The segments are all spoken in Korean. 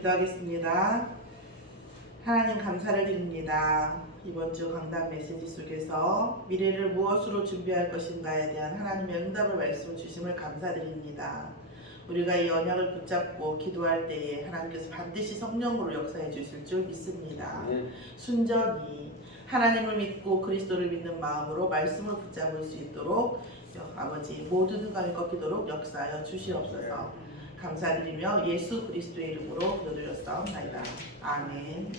기도하겠습니다. 하나님 감사를 드립니다. 이번 주 강단 메시지 속에서 미래를 무엇으로 준비할 것인가에 대한 하나님의 응답을 말씀 주심을 감사드립니다. 우리가 이 언약을 붙잡고 기도할 때에 하나님께서 반드시 성령으로 역사해 주실 줄 믿습니다. 순전히 하나님을 믿고 그리스도를 믿는 마음으로 말씀을 붙잡을 수 있도록 아버지 모든 흑암이 꺾이도록 역사하여 주시옵소서. 감사드리며 예수 그리스도의 이름으로 기도드렸사옵나이다. 아멘.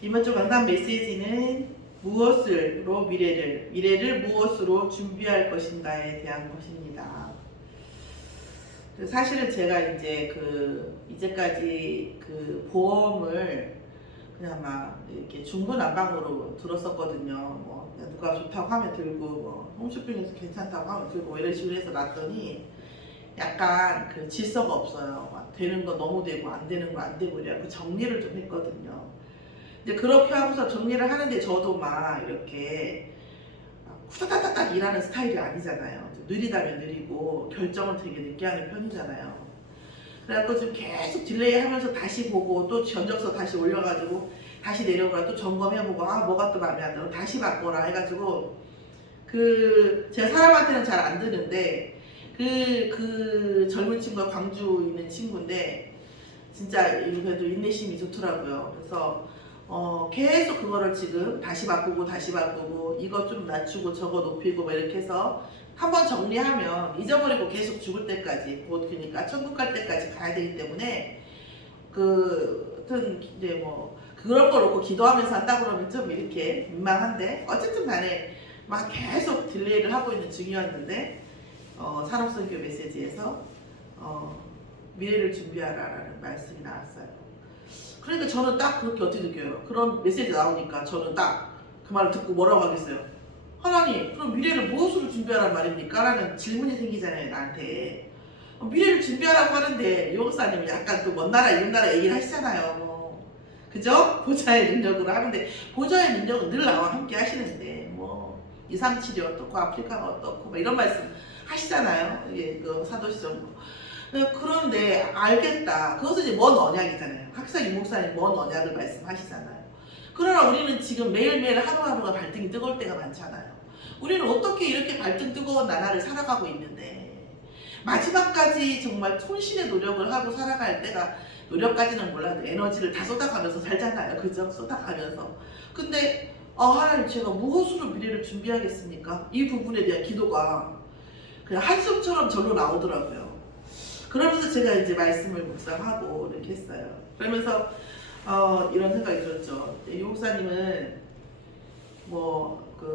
이번 주 강단 메시지는 무엇으로 미래를 무엇으로 준비할 것인가에 대한 것입니다. 사실은 제가 이제까지 보험을 그냥 막 이렇게 중구난방으로 들었었거든요. 뭐 누가 좋다고 하면 들고, 뭐 홈쇼핑에서 괜찮다고 하면 들고, 이런 식으로 해서 놨더니 약간 질서가 없어요. 막 되는 거 너무 되고 안 되는 거 안 되고 이래갖고 정리를 좀 했거든요. 이제 그렇게 하고서 정리를 하는데 저도 막 이렇게 후다다닥 일하는 스타일이 아니잖아요. 느리다면 느리고 결정을 되게 늦게 하는 편이잖아요. 그래갖고 좀 계속 딜레이 하면서 다시 보고 또 견적서 다시 올려가지고 다시 내려오라 또 점검해보고 뭐가 또 마음에 안 들어 다시 바꿔라 해가지고 제가 사람한테는 잘 안 드는데 그 젊은 친구가 광주 있는 친구인데 진짜 그래도 인내심이 좋더라고요. 그래서 계속 그거를 지금 다시 바꾸고 이거 좀 낮추고 저거 높이고 뭐 이렇게 해서 한번 정리하면 잊어버리고 계속 죽을 때까지 그러니까 천국 갈 때까지 가야 되기 때문에 이제 뭐 그런 거 놓고 기도하면서 한다 그러면 좀 이렇게 민망한데 어쨌든 간에 막 계속 딜레이를 하고 있는 중이었는데 산업선교 메시지에서 미래를 준비하라라는 말씀이 나왔어요. 그러니까 저는 딱 그렇게 어떻게 느껴요? 그런 메시지 나오니까 저는 딱 그 말을 듣고 뭐라고 하겠어요? 하나님, 그럼 미래를 무엇으로 준비하란 말입니까? 라는 질문이 생기잖아요, 나한테. 미래를 준비하라고 하는데 요목사님이 약간 또 먼 나라 이런 나라 얘기를 하시잖아요. 그죠? 보좌의 능력으로 하는데 보좌의 능력은 늘 나와 함께 하시는데 237이 어떻고 아프리카가 어떻고 뭐 이런 말씀 하시잖아요. 이게 사도시전. 그런데 알겠다. 그것은 이제 먼 언약이잖아요. 학사 유목사님 먼 언약을 말씀하시잖아요. 그러나 우리는 지금 매일매일 하루하루가 발등이 뜨거울 때가 많잖아요. 우리는 어떻게 이렇게 발등 뜨거운 나날을 살아가고 있는데 마지막까지 정말 혼신의 노력을 하고 살아갈 때가 노력까지는 몰라도 에너지를 다 쏟아가면서 살잖아요. 그죠? 쏟아가면서. 근데 하나님 제가 무엇으로 미래를 준비하겠습니까? 이 부분에 대한 기도가 그냥 한숨처럼 절로 나오더라고요. 그러면서 제가 이제 말씀을 묵상하고 이렇게 했어요. 그러면서 이런 생각이 들었죠. 유 목사님은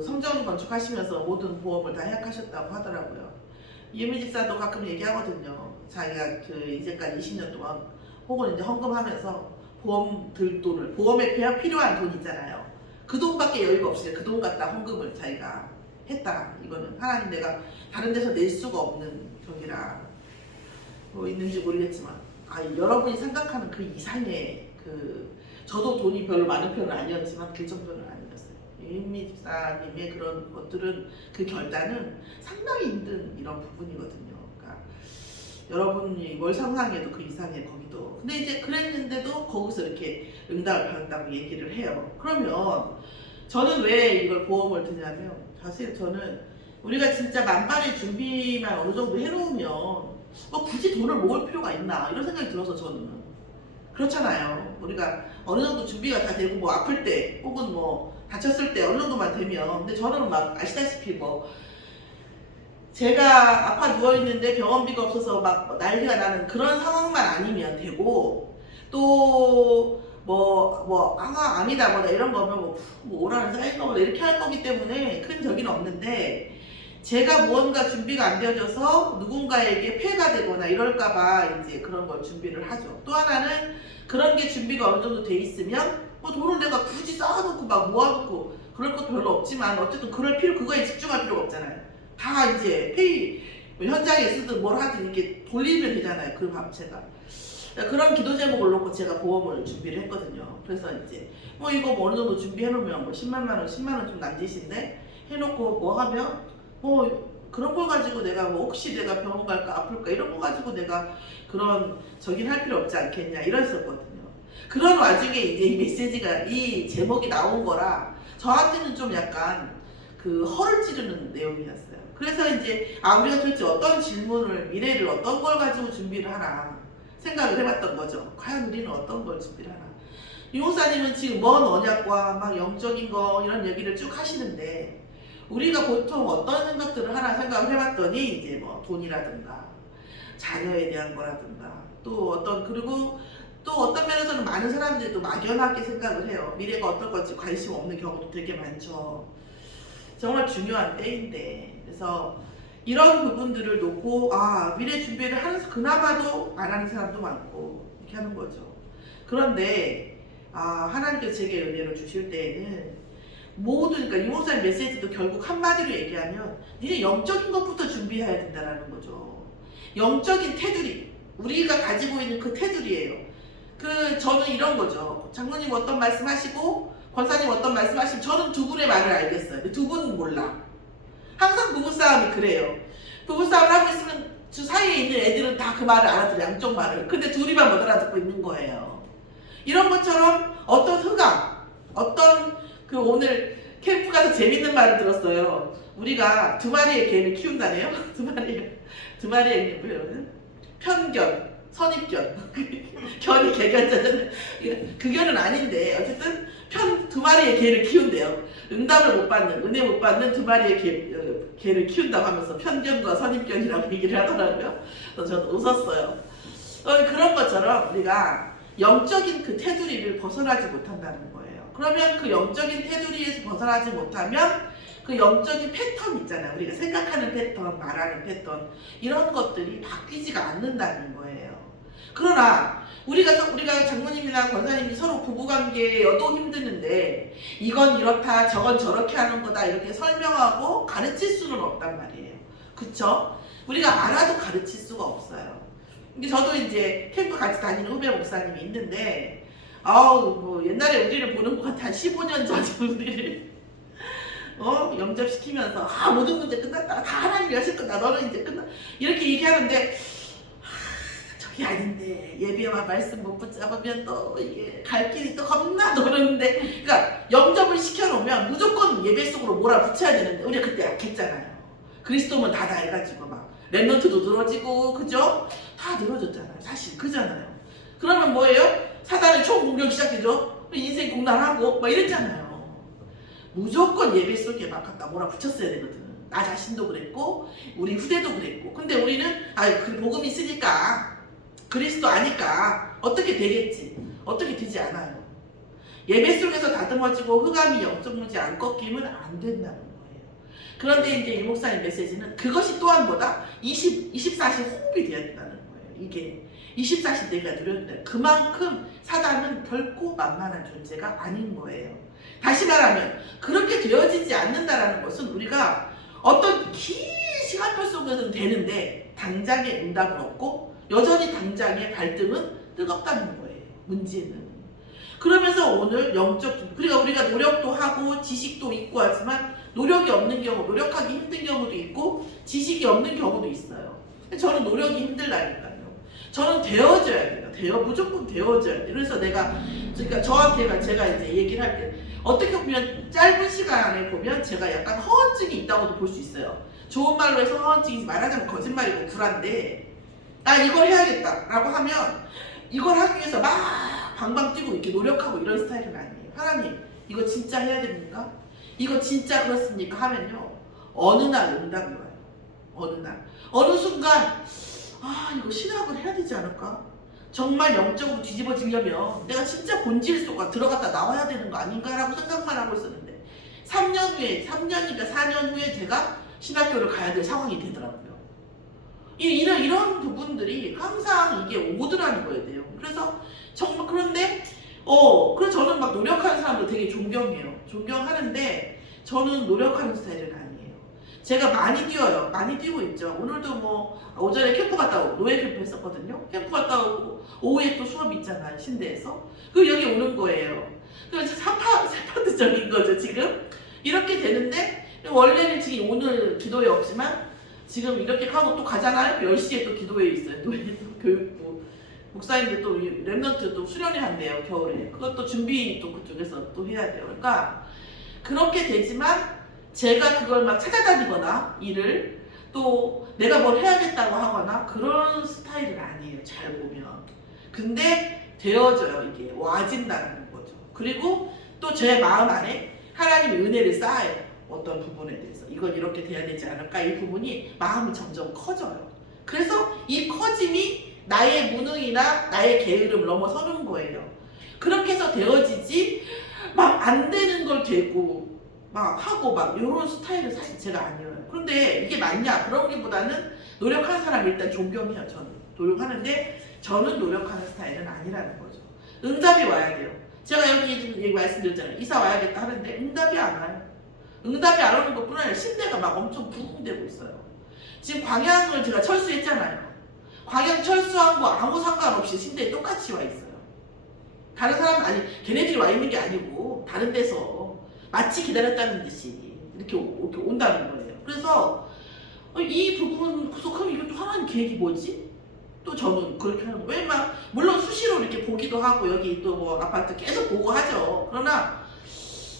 성전 건축하시면서 모든 보험을 다 해약하셨다고 하더라고요. 예미 집사도 가끔 얘기하거든요. 자기가 이제까지 20년 동안 혹은 이제 헌금하면서 보험에 필요한 돈 있잖아요. 그 돈밖에 여유가 없으니까 그 돈 갖다 헌금을 자기가 했다. 이거는 하나님 내가 다른 데서 낼 수가 없는 격이라 있는지 모르겠지만 여러분이 생각하는 그 이상의 저도 돈이 별로 많은 편은 아니었지만 그 정도는 아니었어요. 유인미 집사님의 그런 것들은 그 결단은 상당히 힘든 이런 부분이거든요. 그러니까 여러분이 뭘 상상해도 그 이상의 거기도. 근데 이제 그랬는데도 거기서 이렇게 응답을 받았다고 얘기를 해요. 그러면 저는 왜 이걸 보험을 드냐면 사실 저는 우리가 진짜 만반의 준비만 어느 정도 해놓으면 굳이 돈을 모을 필요가 있나 이런 생각이 들어서 저는 그렇잖아요. 우리가 어느 정도 준비가 다 되고 아플 때 혹은 다쳤을 때 어느 정도만 되면 근데 저는 막 아시다시피 제가 아파 누워있는데 병원비가 없어서 막 난리가 나는 그런 상황만 아니면 되고 또 암이다 뭐다 이런 거면 오라는 쌓인 거다 이렇게 할 거기 때문에 큰 적은 없는데 제가 무언가 준비가 안 되어져서 누군가에게 폐가 되거나 이럴까봐 이제 그런 걸 준비를 하죠. 또 하나는 그런 게 준비가 어느 정도 돼 있으면 돈을 내가 굳이 쌓아놓고 막 모아놓고 그럴 것도 별로 없지만 어쨌든 그거에 집중할 필요가 없잖아요. 다 이제 페이 현장에 쓰든 뭘 하든 이렇게 돌리면 되잖아요. 그 제가 그런 기도 제목을 놓고 제가 보험을 준비를 했거든요. 그래서 이제 이거 어느 정도 준비해놓으면 10만 원 좀 남짓인데 해놓고 하면 그런 걸 가지고 내가 뭐 혹시 내가 병원 갈까 아플까 이런 거 가지고 내가 그런 저긴 할 필요 없지 않겠냐 이랬었거든요. 그런 와중에 이제 이 메시지가 이 제목이 나온 거라 저한테는 좀 약간 그 허를 찌르는 내용이었어요. 그래서 이제 우리가 도대체 어떤 질문을 미래를 어떤 걸 가지고 준비를 하나 생각을 해봤던 거죠. 과연 우리는 어떤 걸 준비를 하나. 이 목사님은 지금 먼 언약과 막 영적인 거 이런 얘기를 쭉 하시는데 우리가 보통 어떤 생각들을 하나 생각을 해봤더니 이제 뭐 돈이라든가 자녀에 대한 거라든가 또 어떤 그리고 또 어떤 면에서는 많은 사람들이 또 막연하게 생각을 해요. 미래가 어떨 건지 관심 없는 경우도 되게 많죠. 정말 중요한 때인데 그래서 이런 부분들을 놓고 미래 준비를 하면서 그나마도 안 하는 사람도 많고 이렇게 하는 거죠. 그런데 하나님께서 제게 은혜를 주실 때에는 모든 그러니까 이목사님 메시지도 결국 한마디로 얘기하면 니네 영적인 것부터 준비해야 된다는 거죠. 영적인 테두리 우리가 가지고 있는 그 테두리예요. 저는 이런 거죠. 장로님 어떤 말씀하시고 권사님 어떤 말씀하시면 저는 두 분의 말을 알겠어요. 두 분은 몰라. 항상 부부싸움이 그래요. 부부싸움을 하고 있으면 주 사이에 있는 애들은 다 그 말을 알아들어 양쪽 말을. 근데 둘이만 못 알아듣고 있는 거예요. 이런 것처럼 어떤 흑암 어떤 오늘 캠프 가서 재밌는 말을 들었어요. 우리가 두 마리의 개를 키운다네요. 두 마리의 개는 편견, 선입견. 견이 개견자잖아요. 그 견은 아닌데 어쨌든 두 마리의 개를 키운대요. 응답을 못 받는, 은혜 못 받는 두 마리의 개를 키운다고 하면서 편견과 선입견이라고 얘기를 하더라고요. 그래서 저도 웃었어요. 그런 것처럼 우리가 영적인 그 테두리를 벗어나지 못한다는 거예요. 그러면 그 영적인 테두리에서 벗어나지 못하면 그 영적인 패턴 있잖아요. 우리가 생각하는 패턴, 말하는 패턴 이런 것들이 바뀌지가 않는다는 거예요. 그러나 우리가 장모님이나 권사님이 서로 부부관계여도 힘드는데 이건 이렇다 저건 저렇게 하는 거다 이렇게 설명하고 가르칠 수는 없단 말이에요. 그쵸? 우리가 알아도 가르칠 수가 없어요. 근데 저도 이제 캠프 같이 다니는 후배 목사님이 있는데 뭐 옛날에 우리를 보는 것 같아. 한 15년 전에 우리를 영접시키면서 모든 문제 끝났다. 다 하나님이 하실 거다. 너는 이제 끝나. 이렇게 얘기하는데 저게 아닌데 예배와 말씀 못 붙잡으면 또 이게 갈 길이 또 겁나 노는데 그러니까 영접을 시켜놓으면 무조건 예배 속으로 몰아붙여야 되는데 우리가 그때 약했잖아요. 그리스도면 다 해가지고 막 랩런트도 늘어지고 그죠? 다 늘어졌잖아요. 사실 그잖아요. 그러면 뭐예요? 사단의 총공격 시작되죠? 인생 공난하고 막 이랬잖아요. 무조건 예배 속에 막 갖다 몰아붙였어야 되거든. 나 자신도 그랬고 우리 후대도 그랬고 근데 우리는 그 복음이 있으니까 그리스도 아니까 어떻게 되겠지. 어떻게 되지 않아요. 예배 속에서 다듬어지고 흑암이 영적 문제 안 꺾이면 안 된다는 거예요. 그런데 이제 이 목사님 메시지는 그것이 또한 뭐다? 24시 호흡이 되어야 된다는 거예요. 이게 24시 내가 누려야 된다. 그만큼 사단은 결코 만만한 존재가 아닌 거예요. 다시 말하면 그렇게 되어지지 않는다라는 것은 우리가 어떤 긴 시간표 속에서는 되는데 당장의 응답은 없고 여전히 당장의 발등은 뜨겁다는 거예요. 문제는. 그러면서 오늘 그러니까 우리가 노력도 하고 지식도 있고 하지만 노력이 없는 경우, 노력하기 힘든 경우도 있고 지식이 없는 경우도 있어요. 저는 노력이 힘들다니까요. 저는 되어져야 돼요. 무조건 되어져야 돼요. 그래서 그러니까 저한테 제가 이제 얘기를 할 때 어떻게 보면 짧은 시간에 보면 제가 약간 허언증이 있다고도 볼 수 있어요. 좋은 말로 해서 허언증이 말하자면 거짓말이고 불안데 이걸 해야겠다라고 하면 이걸 하기 위해서 막 방방 뛰고 이렇게 노력하고 이런 스타일은 아니에요. 하나님 이거 진짜 해야 됩니까? 이거 진짜 그렇습니까? 하면요 어느 날 응답이 와요. 어느 순간 이거 신학을 해야 되지 않을까? 정말 영적으로 뒤집어지려면 내가 진짜 본질 속에 들어갔다 나와야 되는 거 아닌가라고 생각만 하고 있었는데 3년인가 4년 후에 제가 신학교를 가야 될 상황이 되더라고요. 이런 부분들이 항상 이게 오더라는 거예요. 그래서 정말 그런데 그래서 저는 막 노력하는 사람도 되게 존경해요. 존경하는데 저는 노력하는 스타일은 아니에요. 제가 많이 뛰어요. 많이 뛰고 있죠. 오늘도 뭐 오전에 캠프 갔다 오고 노예 캠프 했었거든요. 캠프 갔다 오고 오후에 또 수업이 있잖아요. 신대에서. 그 여기 오는 거예요. 그래서 세파드적인 거죠 지금. 이렇게 되는데 원래는 지금 오늘 기도에 없지만 지금 이렇게 하고 또 가잖아요. 10시에 또 기도회 있어요. 또 교육부 목사님들 또 랩런트 또 수련회 한대요. 겨울에. 그것도 준비 또 그쪽에서 또 해야 돼요. 그러니까 그렇게 되지만 제가 그걸 막 찾아다니거나 일을 또 내가 뭘 해야겠다고 하거나 그런 스타일은 아니에요. 잘 보면. 근데 되어져요. 이게 와진다는 거죠. 그리고 또 제 마음 안에 하나님의 은혜를 쌓아요. 어떤 부분에 대해서 이건 이렇게 돼야 되지 않을까, 이 부분이 마음이 점점 커져요. 그래서 이 커짐이 나의 무능이나 나의 게으름을 넘어서는 거예요. 그렇게 해서 되어지지 막 안 되는 걸 되고 막 하고 막 이런 스타일은 사실 제가 아니에요. 그런데 이게 맞냐? 그런 게보다는 노력하는 사람 일단 존경해요. 저는 노력하는데 저는 노력하는 스타일은 아니라는 거죠. 응답이 와야 돼요. 제가 여기 지금 얘기 말씀드렸잖아요. 이사 와야겠다 하는데 응답이 안 와요. 응답이 안 오는 것뿐 아니라 신대가 막 엄청 부흥되고 있어요. 지금 광양을 제가 철수했잖아요. 광양 철수한 거 아무 상관없이 신대에 똑같이 와 있어요. 다른 사람은 아니, 걔네들이 와 있는 게 아니고 다른 데서 마치 기다렸다는 듯이 이렇게 온다는 거예요. 그래서 이 부분 그럼 이것도 하나님 계획이 뭐지? 또 저는 그렇게 하는 거예요. 왜냐면 물론 수시로 이렇게 보기도 하고 여기 또 뭐 아파트 계속 보고 하죠. 그러나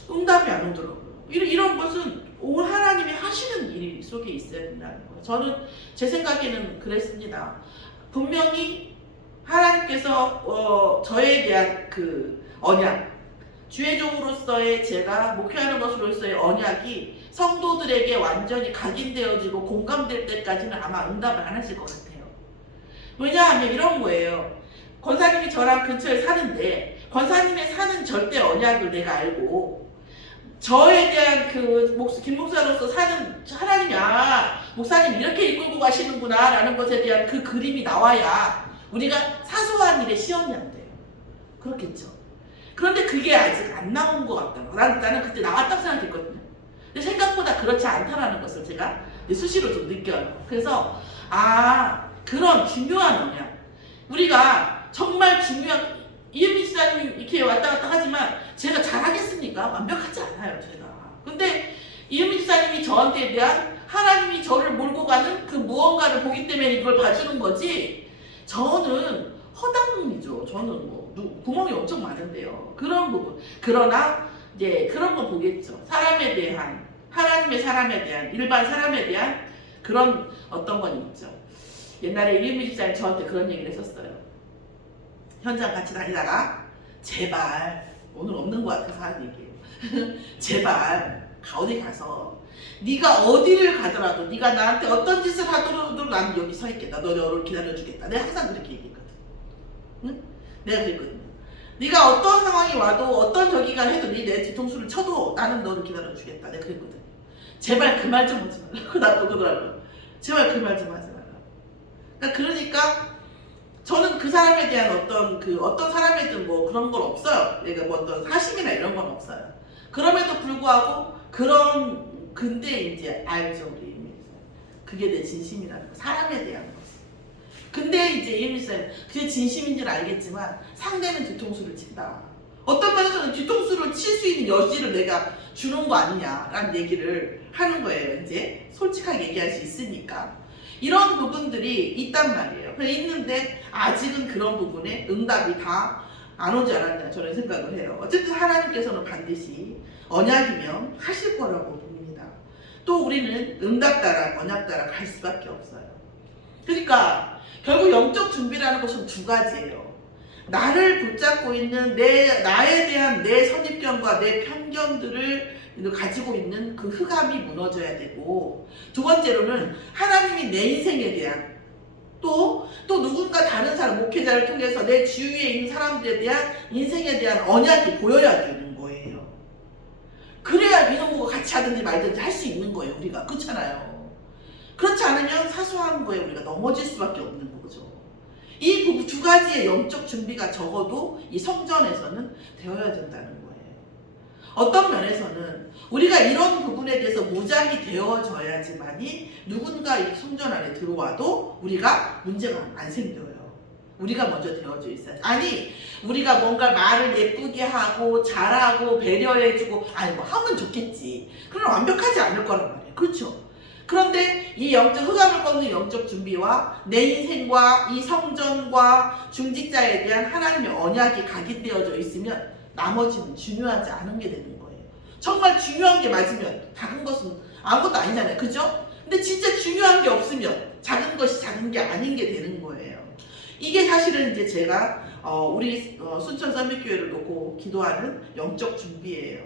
응답이 안 오더라고요. 이런 것은 올 하나님이 하시는 일 속에 있어야 된다는 거예요. 저는 제 생각에는 그랬습니다. 분명히 하나님께서 저에 대한 그 언약, 주의종으로서의 제가 목회하는 것으로서의 언약이 성도들에게 완전히 각인되어지고 공감될 때까지는 아마 응답을 안 하실 것 같아요. 왜냐하면 이런 거예요. 권사님이 저랑 근처에 사는데 권사님의 사는 절대 언약을 내가 알고 저에 대한 김 목사로서 사는 하나님이 목사님 이렇게 이끌고 가시는구나 라는 것에 대한 그 그림이 나와야 우리가 사소한 일에 시험이 안 돼요. 그렇겠죠. 그런데 그게 아직 안 나온 것 같다는 거. 나는 그때 나왔다고 생각했거든요. 근데 생각보다 그렇지 않다는 것을 제가 수시로 좀 느껴요. 그래서 그런 중요한 언약, 우리가 정말 중요한, 이은미 지사님이 이렇게 왔다 갔다 하지만 제가 잘하겠습니까? 완벽하지 않아요, 제가. 근데 이은미 지사님이 저한테 대한 하나님이 저를 몰고 가는 그 무언가를 보기 때문에 이걸 봐주는 거지, 저는 허당이죠. 저는 뭐 구멍이 엄청 많은데요. 그런 부분. 그러나 이제 그런 거 보겠죠. 사람에 대한, 하나님의 사람에 대한, 일반 사람에 대한 그런 어떤 건 있죠. 옛날에 이은미 집사님 저한테 그런 얘기를 했었어요. 현장 같이 다니다가 제발, 오늘 없는 것 같아서 하는 얘기예요. 제발 어디 가서 네가 어디를 가더라도 네가 나한테 어떤 짓을 하더라도 나는 여기 서 있겠다. 너를 기다려주겠다. 내가 항상 그렇게 얘기했거든. 응? 내가 그랬거든요. 네가 어떤 상황이 와도 어떤 저기가 해도 네 내 뒤통수를 쳐도 나는 너를 기다려주겠다. 내가 그랬거든. 제발 그 말 좀 하지 말라고 나보고 그러더라고요. 제발 그 말 좀 하지 말라고. 그러니까 저는 그 사람에 대한 어떤 사람이든 뭐 그런 건 없어요. 그러니까 뭐 어떤 사심이나 이런 건 없어요. 그럼에도 불구하고 근데 이제 알죠, 우리 이민쌤. 그게 내 진심이라는 거. 사람에 대한 거. 근데 이제 이민쌤, 그게 진심인지는 알겠지만 상대는 뒤통수를 친다. 어떤 면에서는 뒤통수를 칠 수 있는 여지를 내가 주는 거 아니냐라는 얘기를 하는 거예요. 이제 솔직하게 얘기할 수 있으니까. 이런 부분들이 있단 말이에요. 있는데 아직은 그런 부분에 응답이 다 안 오지 않았냐 저는 생각을 해요. 어쨌든 하나님께서는 반드시 언약이면 하실 거라고 봅니다. 또 우리는 응답 따라 언약 따라 갈 수밖에 없어요. 그러니까 결국 영적 준비라는 것은 두 가지예요. 나를 붙잡고 있는 나에 대한 내 선입견과 내 편견들을 가지고 있는 그 흑암이 무너져야 되고, 두 번째로는 하나님이 내 인생에 대한 또 누군가 다른 사람, 목회자를 통해서 내 주위에 있는 사람들에 대한 인생에 대한 언약이 보여야 되는 거예요. 그래야 이놈과 같이 하든지 말든지 할 수 있는 거예요. 우리가. 그렇잖아요. 그렇지 않으면 사소한 거에 우리가 넘어질 수밖에 없는 거죠. 이 두 가지의 영적 준비가 적어도 이 성전에서는 되어야 된다는 거예요. 어떤 면에서는 우리가 이런 부분에 대해서 무장이 되어져야지만이 누군가 이 성전 안에 들어와도 우리가 문제가 안 생겨요. 우리가 먼저 되어져 있어야지. 아니, 우리가 뭔가 말을 예쁘게 하고 잘하고 배려해주고 뭐 하면 좋겠지. 그럼 완벽하지 않을 거란 말이에요. 그렇죠? 그런데 이 영적 흑암을 꺾는 영적 준비와 내 인생과 이 성전과 중직자에 대한 하나님의 언약이 각인되어져 있으면 나머지는 중요하지 않은 게 되는 거예요. 정말 중요한 게 맞으면 작은 것은 아무것도 아니잖아요. 그죠? 근데 진짜 중요한 게 없으면 작은 것이 작은 게 아닌 게 되는 거예요. 이게 사실은 이제 제가 우리 순천 썸밋교회를 놓고 기도하는 영적 준비예요.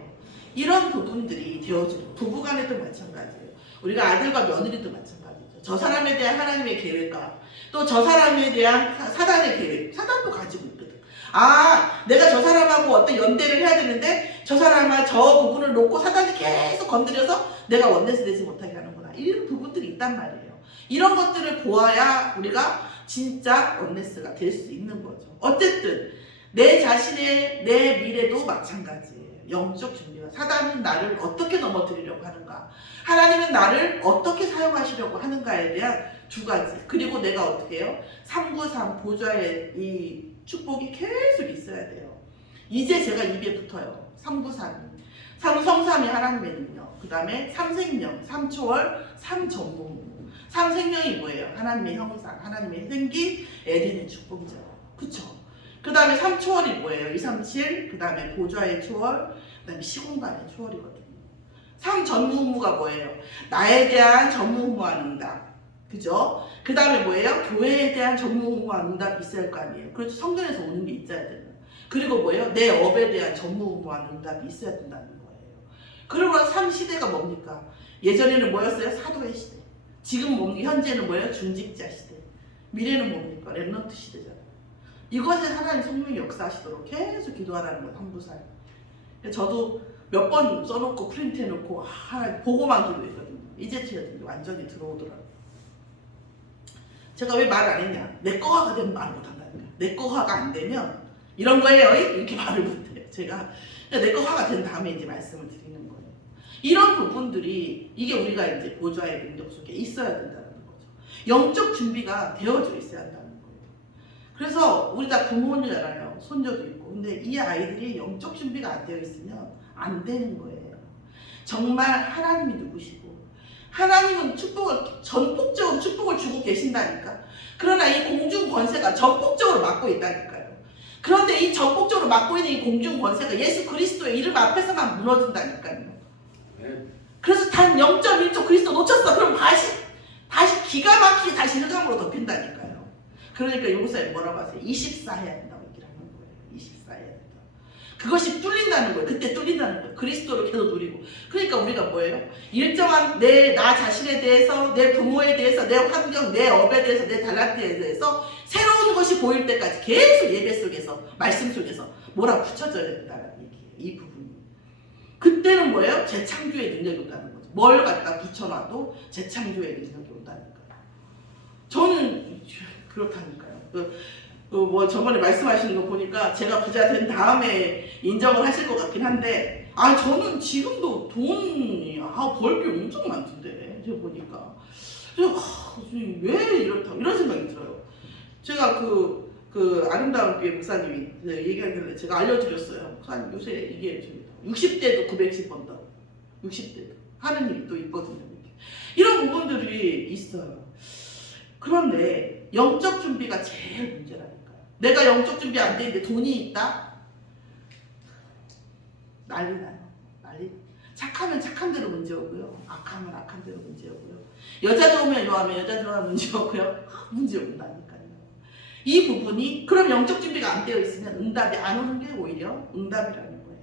이런 부분들이 되어지고 부부간에도 마찬가지예요. 우리가 아들과 며느리도 마찬가지죠. 저 사람에 대한 하나님의 계획과 또 저 사람에 대한 사단의 계획, 사단도 가지고 있거든. 아, 내가 저 사람하고 어떤 연대를 해야 되는데 저 사람과 저 부분을 놓고 사단이 계속 건드려서 내가 원내스 되지 못하게 하는구나. 이런 부분들이 있단 말이에요. 이런 것들을 보아야 우리가 진짜 원내스가 될 수 있는 거죠. 어쨌든 내 자신의 내 미래도 마찬가지예요. 영적 준비가 사단은 나를 어떻게 넘어뜨리려고 하는가, 하나님은 나를 어떻게 사용하시려고 하는가에 대한 두 가지. 그리고 내가 어떻게 해요? 393 보좌의 이 축복이 계속 있어야 돼요. 이제 제가 입에 붙어요. 393 성삼이 하나님의 능력, 그 다음에 3생명, 3초월, 3전무. 3생명이 뭐예요? 하나님의 형상, 하나님의 생기, 에덴의 축복이잖아요. 그쵸? 그 다음에 3초월이 뭐예요? 237, 그 다음에 보좌의 초월, 그 다음에 시공간의 초월이거든요. 3전무후무가 뭐예요? 나에 대한 전무후무한 응답. 그죠? 그 다음에 뭐예요? 교회에 대한 전무후무한 응답이 있어야 할 거 아니에요. 그렇죠? 성전에서 오는 게 있어야 되는. 그리고 뭐예요? 내 업에 대한 전무후무한 응답이 있어야 된다는 거예요. 그리고 3시대가 뭡니까? 예전에는 뭐였어요? 사도의 시대. 지금 뭡니까? 현재는 뭐예요? 중직자 시대. 미래는 뭡니까? 렘넌트 시대잖아요. 이것에 하나님 성령이 역사하시도록 계속 기도하라는 거예요. 한부살. 저도 몇 번 써놓고 프린트해놓고 보고만 기도했거든요. 이제 제가 완전히 들어오더라고요. 제가 왜 말을 안 했냐? 내 거가 되면 말 못한다니까. 내 거가 안 되면 이런 거예요. 이렇게 말을 못해요. 제가 내 거가 된 다음에 이제 말씀을 드리는 거예요. 이런 부분들이 이게 우리가 이제 보좌의 능력 속에 있어야 된다는 거죠. 영적 준비가 되어져 있어야 한다는 거예요. 그래서 우리 다 부모님이잖아요. 손녀도 있고. 근데 이 아이들이 영적 준비가 안 되어 있으면 안 되는 거예요. 정말 하나님이 누구시고 하나님은 전폭적으로 축복을 주고 계신다니까. 그러나 이 공중 권세가 전폭적으로 막고 있다니까요. 그런데 이 전폭적으로 막고 있는 이 공중 권세가 예수 그리스도의 이름 앞에서만 무너진다니까요. 그래서 단 0.1초 그리스도 놓쳤어. 그럼 다시 기가 막히게 다시 흑암으로 덮인다니까요. 그러니까 요구사에 뭐라고 하세요? 24 해야 된다고 얘기를 하는 거예요. 24 해야 된다. 그것이 뚫린다는 거예요. 그때 뚫린다는 거예요. 그리스도를 계속 누리고. 그러니까 우리가 뭐예요? 일정한 나 자신에 대해서, 내 부모에 대해서, 내 환경, 내 업에 대해서, 내 달란트에 대해서 새로운 것이 보일 때까지 계속 예배 속에서, 말씀 속에서 몰아붙여져야 된다는 얘기예요. 이 부분이. 그때는 뭐예요? 재창조의 능력이 온다는 거죠. 뭘 갖다 붙여놔도 재창조의 능력이 온다니까요. 저는 그렇다니까요. 뭐 저번에 말씀하시는 거 보니까 제가 부자 된 다음에 인정을 하실 것 같긴 한데, 저는 지금도 돈이 벌 게 엄청 많던데 제가 보니까 왜 이렇다 이런 생각이 들어요. 제가 그 아름다운 교회 목사님이 얘기하길래 제가 알려드렸어요. 목사님 요새 이게 60대도 910 번다고. 60대도 하는 일이 또 있거든요. 이런 부분들이 있어요. 그런데 영적 준비가 제일 문제라니까요. 내가 영적 준비 안 되는데 돈이 있다? 난리 나요. 난리. 착하면 착한 대로 문제 오고요. 악하면 악한 대로 문제 오고요. 여자 좋으면 좋아하면 여자 좋아하면 문제 오고요. 문제 온다니까요. 이 부분이 그럼 영적 준비가 안 되어 있으면 응답이 안 오는 게 오히려 응답이라는 거예요.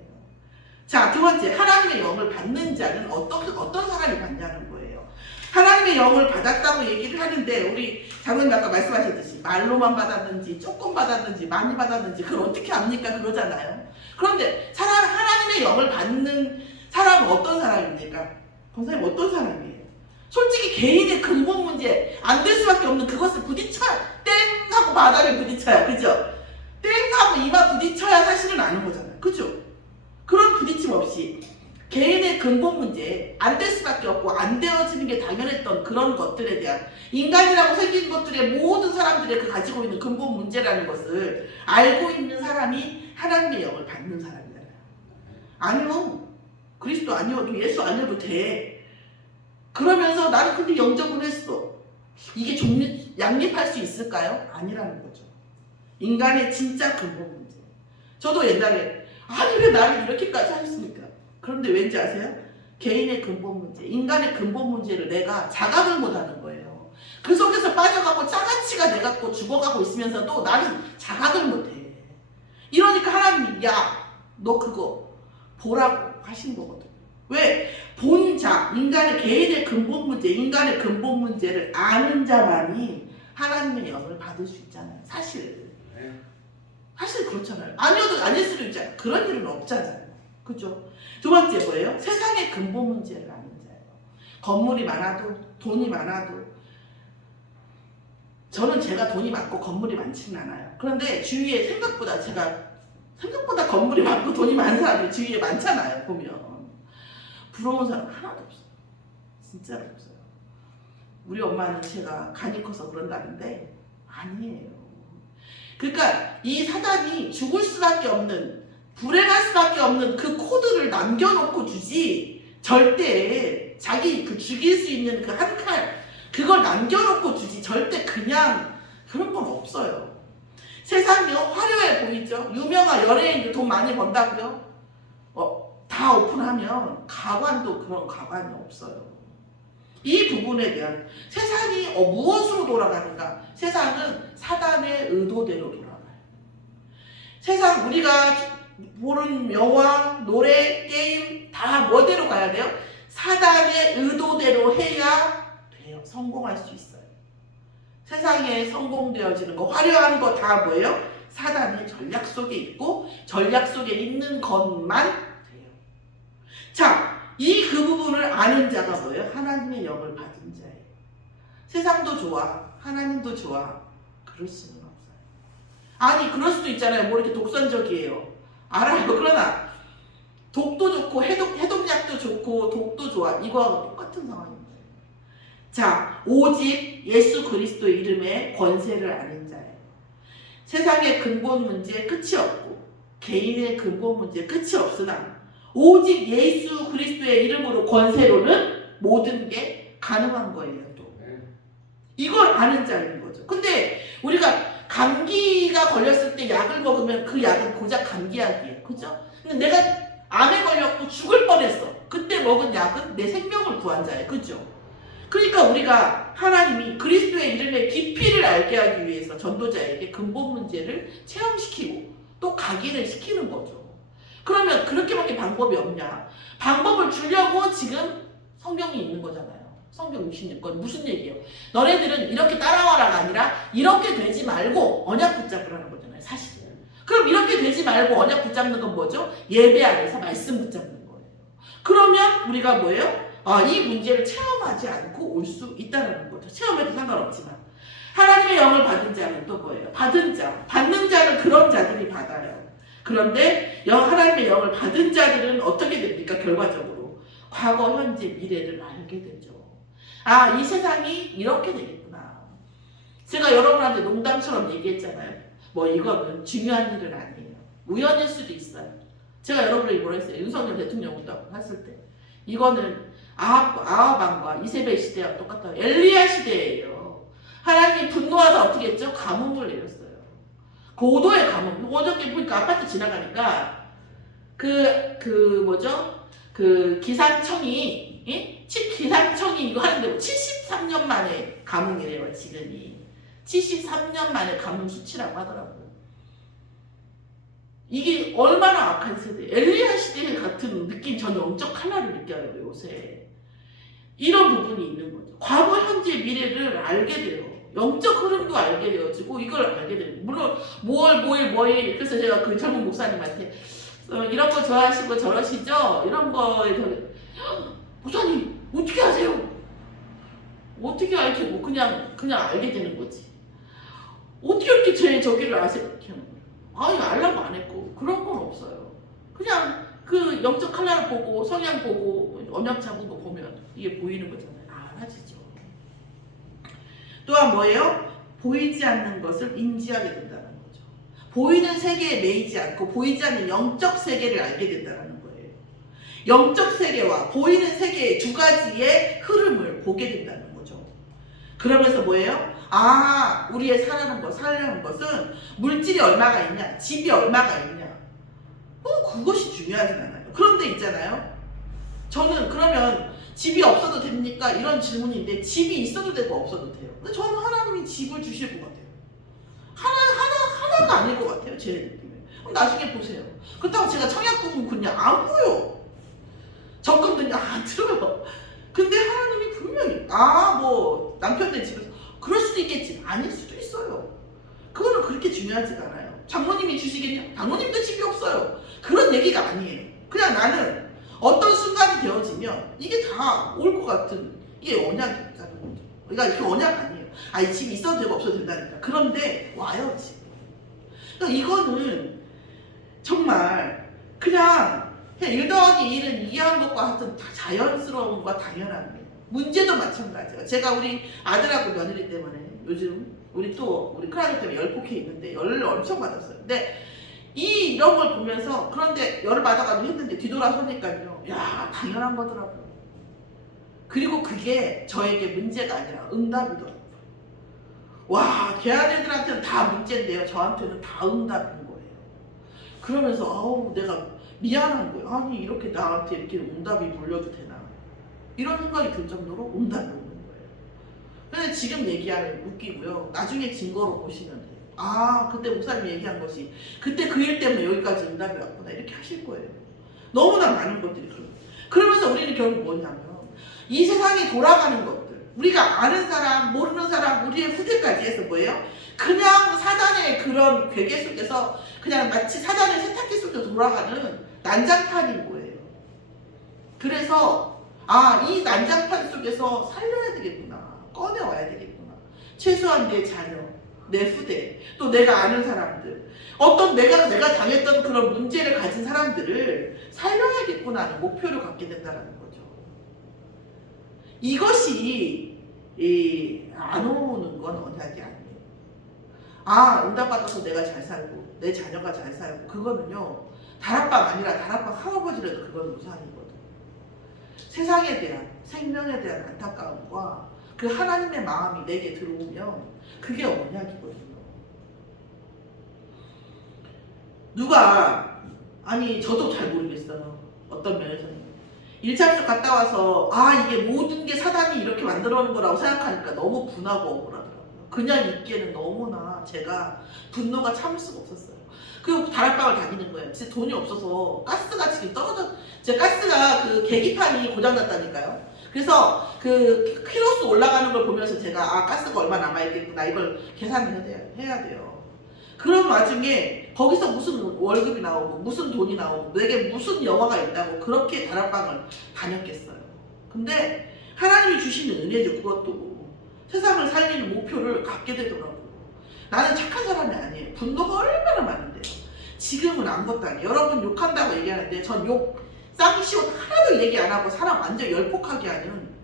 자, 두 번째, 하나님의 영을 받는 자는 어떤 사람이 받냐는 거예요. 하나님의 영을 받았다고 얘기를 하는데 우리 장로님 아까 말씀하셨듯이 말로만 받았는지 조금 받았는지 많이 받았는지 그걸 어떻게 압니까? 그러잖아요. 그런데 하나님의 영을 받는 사람은 어떤 사람입니까? 권사님 어떤 사람이에요? 솔직히 개인의 근본 문제 안 될 수밖에 없는 그것을 부딪혀야 땡 하고 바닥에 부딪혀야, 그죠? 땡 하고 이마 부딪혀야 사실은 아는 거잖아요. 그죠? 그런 부딪힘 없이 개인의 근본 문제 안 될 수밖에 없고 안 되어지는 게 당연했던 그런 것들에 대한 인간이라고 생긴 것들의 모든 사람들의 그 가지고 있는 근본 문제라는 것을 알고 있는 사람이 하나님의 영을 받는 사람이잖아요. 아니요. 그리스도 아니어도 예수 아니어도 돼. 그러면서 나는 근데 영접은 했어. 이게 양립할 수 있을까요? 아니라는 거죠. 인간의 진짜 근본 문제. 저도 옛날에 아니 왜 나를 이렇게까지 하셨습니까? 그런데 왠지 아세요? 개인의 근본 문제, 인간의 근본 문제를 내가 자각을 못하는 거예요. 그 속에서 빠져가고 짜가치가 돼갖고 죽어가고 있으면서도 나는 자각을 못해. 이러니까 하나님이 야, 너 그거 보라고 하신 거거든요. 왜? 본자, 인간의 개인의 근본 문제, 인간의 근본 문제를 아는 자만이 하나님의 영을 받을 수 있잖아요. 사실 그렇잖아요. 아니어도 아닐 수도 있잖아요. 그런 일은 없잖아요. 그죠? 두 번째 뭐예요? 세상의 근본 문제를 아는 자예요. 건물이 많아도 돈이 많아도 저는 제가 돈이 많고 건물이 많지는 않아요. 그런데 주위에 생각보다 건물이 많고 돈이 많은 사람들이 주위에 많잖아요. 보면 부러운 사람 하나도 없어요. 진짜로 없어요. 우리 엄마는 제가 간이 커서 그런다는데 아니에요. 그러니까 이 사단이 죽을 수밖에 없는, 불행할 수밖에 없는 그 코드를 남겨놓고 주지, 절대 자기 그 죽일 수 있는 그 한 칼 그걸 남겨놓고 주지 절대 그냥 그런 건 없어요. 세상이요 화려해 보이죠? 유명한 연예인들 돈 많이 번다고요? 다 오픈하면 가관도 그런 가관이 없어요. 이 부분에 대한 세상이 무엇으로 돌아가는가? 세상은 사단의 의도대로 돌아가요. 세상 우리가 보는 영화, 노래, 게임 다 뭐대로 가야 돼요? 사단의 의도대로 해야 돼요. 성공할 수 있어요. 세상에 성공되어지는 거, 화려한 거 다 뭐예요? 사단의 전략 속에 있고 전략 속에 있는 것만 돼요. 자, 그 부분을 아는 자가 뭐예요? 하나님의 영을 받은 자예요. 세상도 좋아, 하나님도 좋아. 그럴 수는 없어요. 아니, 그럴 수도 있잖아요. 뭐 이렇게 독선적이에요. 알아요. 그러나 독도 좋고 해독약도 좋고 독도 좋아. 이거하고 똑같은 상황입니다. 자, 오직 예수 그리스도의 이름에 권세를 아는 자예요. 세상의 근본 문제에 끝이 없고 개인의 근본 문제에 끝이 없으나 오직 예수 그리스도의 이름으로 권세로는 모든 게 가능한 거예요. 또 이걸 아는 자인 거죠. 근데 우리가 감기가 걸렸을 때 약을 먹으면 그 약은 고작 감기약이에요. 그죠? 근데 내가 암에 걸렸고 죽을 뻔했어. 그때 먹은 약은 내 생명을 구한 자예요. 그죠? 그러니까 우리가 하나님이 그리스도의 이름의 깊이를 알게 하기 위해서 전도자에게 근본 문제를 체험시키고 또 각인을 시키는 거죠. 그러면 그렇게밖에 방법이 없냐? 방법을 주려고 지금 성경이 있는 거잖아요. 성경 66권 무슨 얘기예요? 너네들은 이렇게 따라와라가 아니라 이렇게 되지 말고 언약 붙잡으라는 거잖아요. 사실은. 그럼 이렇게 되지 말고 언약 붙잡는 건 뭐죠? 예배 안에서 말씀 붙잡는 거예요. 그러면 우리가 뭐예요? 이 문제를 체험하지 않고 올 수 있다는 거죠. 체험해도 상관없지만. 하나님의 영을 받은 자는 또 뭐예요? 받은 자. 받는 자는 그런 자들이 받아요. 그런데 하나님의 영을 받은 자들은 어떻게 됩니까? 결과적으로. 과거, 현재, 미래를 알게 되죠. 이 세상이 이렇게 되겠구나. 제가 여러분한테 농담처럼 얘기했잖아요. 뭐 이거는 중요한 일은 아니에요. 우연일 수도 있어요. 제가 여러분에게 뭐라 했어요? 윤석열 대통령 운동 했을 때. 이거는 아합방과 이세벨 시대와 똑같아요. 엘리야 시대예요. 하나님이 분노하다 어떻게 했죠? 가뭄을 내렸어요. 고도의 가뭄. 어저께 보니까 아파트 지나가니까 기상청이 이거 하는데 73년 만에 가뭄이래요. 지금이 73년 만에 가뭄 수치라고 하더라고요. 이게 얼마나 악한 세대. 엘리야 시대 같은 느낌, 저는 영적 칼날을 느껴요. 요새 이런 부분이 있는 거죠. 과거, 현재, 미래를 알게 돼요. 영적 흐름도 알게 되어지고 이걸 알게 돼요. 물론 뭐일 그래서 제가 그 젊은 목사님한테 이런 거 좋아하시고 저러시죠? 이런 거에 목사님 어떻게 아세요? 어떻게 알죠? 뭐 그냥 알게 되는 거지. 어떻게 이렇게 저기를 아세요? 이렇게 하는 거예요. 이거 알라고 안 했고 그런 건 없어요. 그냥 그 영적 칼날을 보고 성향 보고 언약 잡은 거 보면 이게 보이는 거잖아요. 알아지죠. 또한 뭐예요? 보이지 않는 것을 인지하게 된다는 거죠. 보이는 세계에 매이지 않고 보이지 않는 영적 세계를 알게 된다는 거예요. 영적 세계와 보이는 세계의 두 가지의 흐름을 보게 된다는 거죠. 그러면서 뭐예요? 우리의 살려는 것은 물질이 얼마가 있냐, 집이 얼마가 있냐. 그것이 중요하진 않아요. 그런데 있잖아요. 저는 그러면 집이 없어도 됩니까? 이런 질문인데 집이 있어도 되고 없어도 돼요. 근데 저는 하나님이 집을 주실 것 같아요. 하나가 아닐 것 같아요. 제 느낌에. 그럼 나중에 보세요. 그렇다고 제가 청약부금 그냥 안 보여. 적금 그냥 안 들어요. 근데 하나님이 분명히 뭐 남편네 집에서 그럴 수도 있겠지. 아닐 수도 있어요. 그거는 그렇게 중요하지가 않아요. 장모님이 주시겠냐? 장모님도 집이 없어요. 그런 얘기가 아니에요. 그냥 나는 어떤 순간이 되어지면 이게 다 올 것 같은 이게 언약이라는 거죠. 그러니까 이게 언약 아니에요. 이 집이 있어도 되고 없어도 된다니까. 그런데 와요 집. 그러니까 이거는 정말 그냥 1 더하기 1은 이해한 것과 같은 자연스러운 것과 당연한 거예요. 문제도 마찬가지예요. 제가 우리 아들하고 며느리 때문에 요즘 우리 클라이언트 때문에 열폭해 있는데 열을 엄청 받았어요. 근데 이런 걸 보면서 그런데 열을 받아가지고 했는데 뒤돌아서니까요. 당연한 거더라고요. 그리고 그게 저에게 문제가 아니라 응답이더라고요. 걔네들한테는 다 문제인데요. 저한테는 다 응답인 거예요. 그러면서 내가 미안한 거예요. 이렇게 나한테 이렇게 응답이 물려도 되나? 이런 생각이 들 정도로 응답이 오는 거예요. 근데 지금 얘기하면 웃기고요. 나중에 증거로 보시면 돼요. 그때 목사님이 얘기한 것이 그때 그 일 때문에 여기까지 응답이 왔구나. 이렇게 하실 거예요. 너무나 많은 것들이 그러면서 우리는 결국 뭐냐면 이 세상이 돌아가는 것들, 우리가 아는 사람, 모르는 사람, 우리의 후대까지 해서 뭐예요? 그냥 사단의 그런 괴계 속에서 그냥 마치 사단의 세탁기 속에서 돌아가는 난장판인 거예요. 그래서 이 난장판 속에서 살려야 되겠구나. 꺼내와야 되겠구나. 최소한 내 자녀, 내 후대, 또 내가 아는 사람들, 어떤 내가 당했던 그런 문제를 가진 사람들을 살려야겠구나 하는 목표를 갖게 된다는 거죠. 이것이 안 오는 건 언약이 아니에요. 응답받아서 내가 잘 살고 내 자녀가 잘 살고 그거는요. 다락방 아니라 다락방 할아버지라도 그건 우상이거든. 세상에 대한 생명에 대한 안타까움과 그 하나님의 마음이 내게 들어오면 그게 언약이거든요. 누가 저도 잘 모르겠어요. 어떤 면에서는 1차에서 갔다 와서 이게 모든 게 사단이 이렇게 만들어 놓은 거라고 생각하니까 너무 분하고 억울하더라고요. 그냥 있기에는 너무나 제가 분노가 참을 수가 없었어요. 그 다락방을 다니는 거예요. 진짜 돈이 없어서 가스가 지금 제 가스가 그 계기판이 고장났다니까요. 그래서 그 키로수 올라가는 걸 보면서 제가 가스가 얼마 남아있겠구나 이걸 계산을 해야 돼요. 그런 와중에 거기서 무슨 월급이 나오고 무슨 돈이 나오고 내게 무슨 영화가 있다고 그렇게 다락방을 다녔겠어요. 근데 하나님이 주시는 은혜죠. 그것도 세상을 살리는 목표를 갖게 되더라고요. 나는 착한 사람이 아니에요. 분노가 얼마나 많은데요. 지금은 아무것도 아니에요. 여러분 욕한다고 얘기하는데 전 쌍시옷 하나도 얘기 안 하고 사람 완전 열폭하게 하는